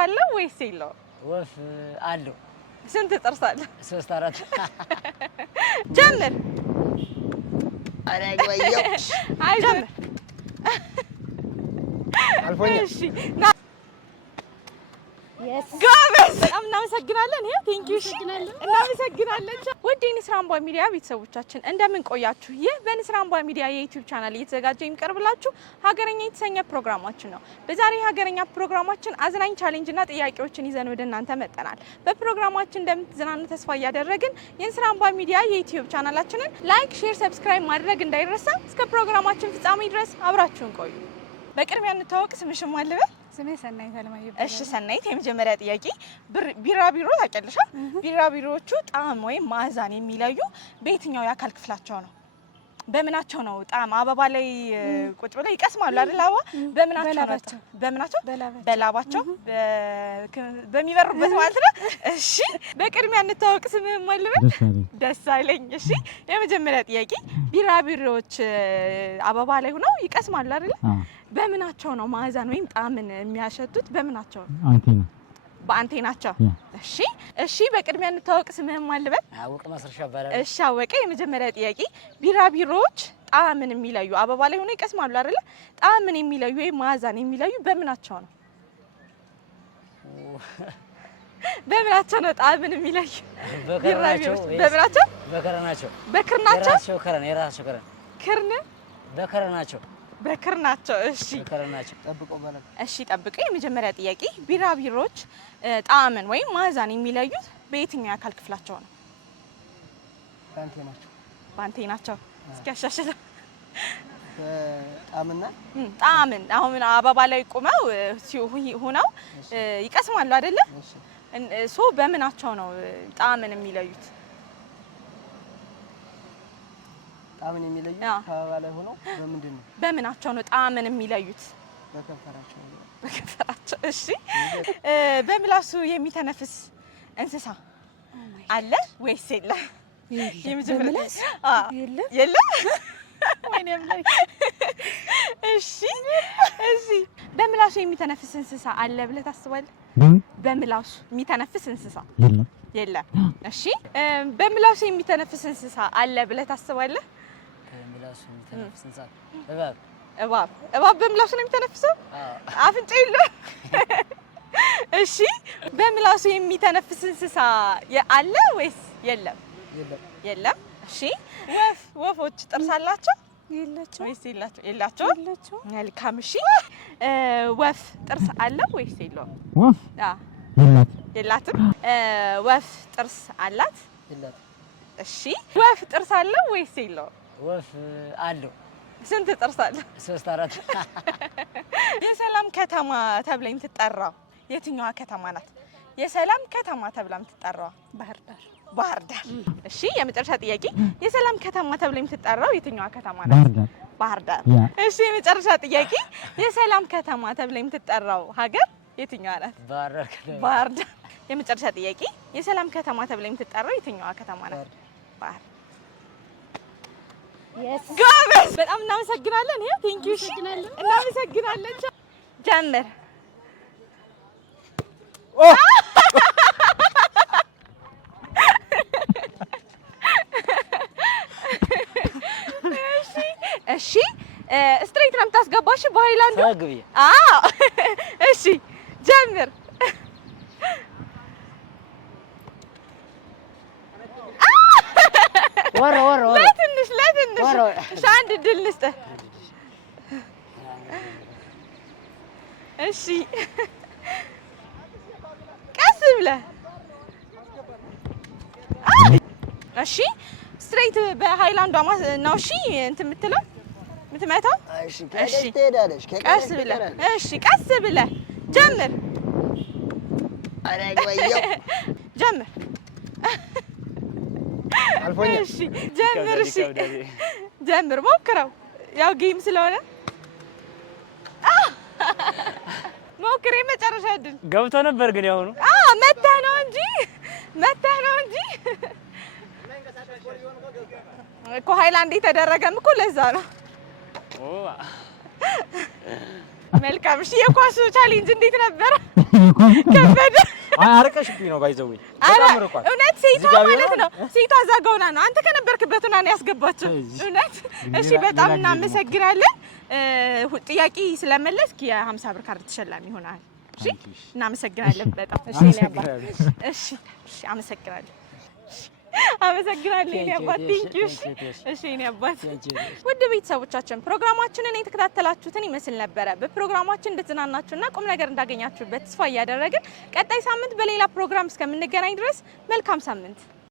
አለው ወይስ የለውም? ወፍ አለው። ስንት ጥርስ አለው? 3 4 ጀምር። አረግ ወየው ጀምር። አልፎኛ እሺ ጎበዝ በጣም እናመሰግናለን። ይሄ ቴንክ ዩ እናመሰግናለን። ውድ የንስር አምባ ሚዲያ ቤተሰቦቻችን እንደምን ቆያችሁ? ይህ በንስር አምባ ሚዲያ የዩቲዩብ ቻናል እየተዘጋጀ የሚቀርብላችሁ ሀገረኛ የተሰኘ ፕሮግራማችን ነው። በዛሬ ሀገረኛ ፕሮግራማችን አዝናኝ ቻሌንጅና ጥያቄዎችን ይዘን ወደ እናንተ መጥተናል። በፕሮግራማችን እንደምትዝናኑ ተስፋ እያደረግን የንስር አምባ ሚዲያ የዩቲዩብ ቻናላችንን ላይክ፣ ሼር፣ ሰብስክራይብ ማድረግ እንዳይረሳ። እስከ ፕሮግራማችን ፍጻሜ ድረስ አብራችሁን ቆዩ። በቅድሚያ እንታወቅ። ስምሽን ማን ልበል? ስሜ ሰናይት አለማየሁ። እሺ ሰናይት፣ የመጀመሪያ ጥያቄ ቢራቢሮ ታውቂያለሽ? ቢራቢሮዎቹ ጣዕም ወይም ማዕዛን የሚለዩ በየትኛው የአካል ክፍላቸው ነው? በምናቸው ነው? ጣዕም አበባ ላይ ቁጭ ብለው ይቀስማሉ አይደል? አበባ በምናቸው ነው? በምናቸው? በላባቸው፣ በሚበሩበት ማለት ነው። እሺ በቅድሚያ እንታወቅ። ስምህን ማን ልበል? ደሳለኝ። እሺ የመጀመሪያ ጥያቄ ቢራቢሮዎች አበባ ላይ ሆነው ይቀስማሉ አይደል? በምናቸው ነው ማዕዛን ወይም ጣዕምን የሚያሸቱት? በምናቸው ነው? አንቴና። በአንቴናቸው። እሺ በቅድሚያ እንታወቅ። ስምህን ማን ልበል? አወቀ ማስረሻ ይባላል። እሺ አወቀ፣ የመጀመሪያ ጥያቄ ቢራቢሮዎች ጣዕምን የሚለዩ አበባ ላይ ሆነው ይቀስማሉ አይደል? ጣዕምን የሚለዩ ወይም ማዕዛን የሚለዩ በምናቸው ነው? በምናቸው ነው ጣዕምን የሚለዩ? በከረናቸው። በምናቸው? በከረናቸው። በክርናቸው? የራሳቸው ከረን ክርን በከረናቸው። በክርናቸው። እሺ በከረናቸው። ጠብቀው ማለት እሺ ጠብቀው። የመጀመሪያ ጥያቄ ቢራቢሮዎች ጣዕምን ወይም ማዕዛን የሚለዩት በየትኛው የአካል ክፍላቸው ነው? በአንቴናቸው። በአንቴናቸው። እስኪ አሻሽለው። በጣዕምና ጣዕምን አሁን አበባ ላይ ቁመው ሆነው ይቀስማሉ አይደለ? ሶ በምናቸው ነው ጣዕምን የሚለዩት? ጣዕምን የሚለዩት አበባ ላይ ሆነው በምንድን ነው? በምናቸው ነው ጣዕምን የሚለዩት? በከንፈራቸው። በከንፈራቸው። እሺ በምላሱ የሚተነፍስ እንስሳ አለ ወይስ የለም? በምላስ የለም። ወይኔም ላይ እሺ በምላሱ የሚተነፍስ እንስሳ አለ ብለህ ታስባለህ? በምላሱ የሚተነፍስ እንስሳ የለም። እሺ በምላሱ የሚተነፍስ እንስሳ አለ ብለህ ታስባለህ? በምላሱ የሚተነፍስ እንስሳ እባብ በምላሱ ነው የሚተነፍሰው? አፍንጫ የለውም። እሺ በምላሱ የሚተነፍስ እንስሳ አለ ወይስ የለም? የለም። እሺ ወፎች ጥርስ አላቸው? የላቸው ወይስ የላቸውም? መልካም። እሺ ወፍ ጥርስ አለው ወይስ የለውም? ወፍ የላትም። ወፍ ጥርስ አላት? የላትም። እሺ ወፍ ጥርስ አለው ወይስ የለውም? ወፍ አለው። ስንት ጥርስ አለው? 3 4 የሰላም ከተማ ተብላ የምትጠራው የትኛዋ ከተማ ናት? የሰላም ከተማ ተብላ የምትጠራው? ባህር ዳር። እሺ የመጨረሻ ጥያቄ የሰላም ከተማ ተብላ የምትጠራው የትኛዋ ከተማ ናት? ባህር ዳር። እሺ የመጨረሻ ጥያቄ የሰላም ከተማ ተብላ የምትጠራው ሀገር የትኛዋ ናት? ባህር ዳር። የመጨረሻ ጥያቄ የሰላም ከተማ ተብላ የምትጠራው የትኛዋ ከተማ ናት? ባህር። ጎበዝ በጣም እናመሰግናለን። ይሄ ቴንክ ዩ። እሺ እናመሰግናለን። ጀምር። እሺ ስትሬት ነው የምታስገባሽ በሃይላንዱ? አዎ። እሺ ጀምር። ለትንሽ እሺ አንድ ድል ልስጥህ። እሺ ቀስ ብለህ እሺ ስትሬት በሃይላንዷ ነው እሺ እንትን የምትለው የምትመታው? እሺ ትሄዳለሽ። ቀስ ብለህ እሺ ቀስ ብለህ ጀምር። አረግ ወየው ጀምር። አልፎኛ። እሺ ጀምር። እሺ ጀምር፣ ሞክረው። ያው ጌም ስለሆነ ሞክር። የመጨረሻ እድል ገብቶ ነበር ግን ያሁኑ መተህ ነው እንጂ እኮ ሃይላንድ የተደረገም እኮ ለዛ ነው። መልካም እሺ የኳሱ ቻሌንጅ እንዴት ነበር ከበደ አርቀሽብኝ ነው ባይዘው እውነት ሴቷ ማለት ነው ሴቷ ዛጋውና ነው አንተ ከነበርክበት ሆና ነው ያስገባችው እውነት እሺ በጣም እናመሰግናለን ጥያቄ ስለመለስክ የ50 ብር ካርድ ተሸላሚ ሆናል እሺ እናመሰግናለን በጣም እሺ እኔ አባ እሺ አመሰግናለሁ አመሰግናለሁ እኔ አባት ቴንኪው እሺ እኔ አባት ውድ ቤተሰቦቻችን ፕሮግራማችንን የተከታተላችሁትን ይመስል ነበር በፕሮግራማችን እንድትዝናናችሁና ቁም ነገር እንዳገኛችሁበት ተስፋ እያደረግን ቀጣይ ሳምንት በሌላ ፕሮግራም እስከምንገናኝ ድረስ መልካም ሳምንት